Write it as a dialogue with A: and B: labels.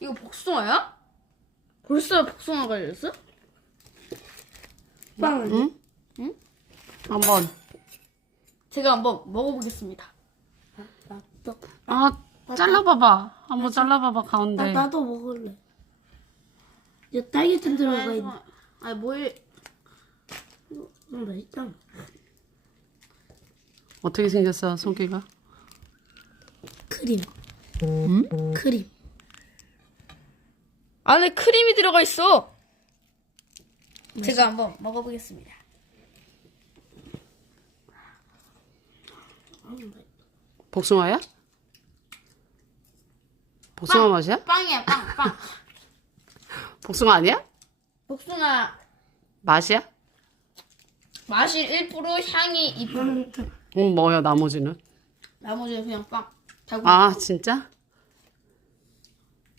A: 이거 복숭아야? 벌써 복숭아가 열렸어?
B: 빵.
C: 응? 응? 한번.
A: 제가 한번 먹어보겠습니다.
B: 나도.
C: 아, 잘라봐봐. 한번 잘라봐봐, 가운데.
B: 나도 먹을래. 이제 딸기잼 들어가 있는.
A: 아니 뭘?
B: 맛있다.
C: 어떻게 생겼어, 손기가?
B: 크림. 크림.
A: 안에 크림이 들어가 있어. 제가 한번 먹어보겠습니다.
C: 복숭아야? 복숭아 맛이야?
A: 빵이야, 빵.
C: 복숭아 아니야?
A: 복숭아
C: 맛이야?
A: 맛이 1%, 향이 2%.
C: 뭐야, 나머지는?
A: 나머지는 그냥 빵. 달고.
C: 아, 진짜?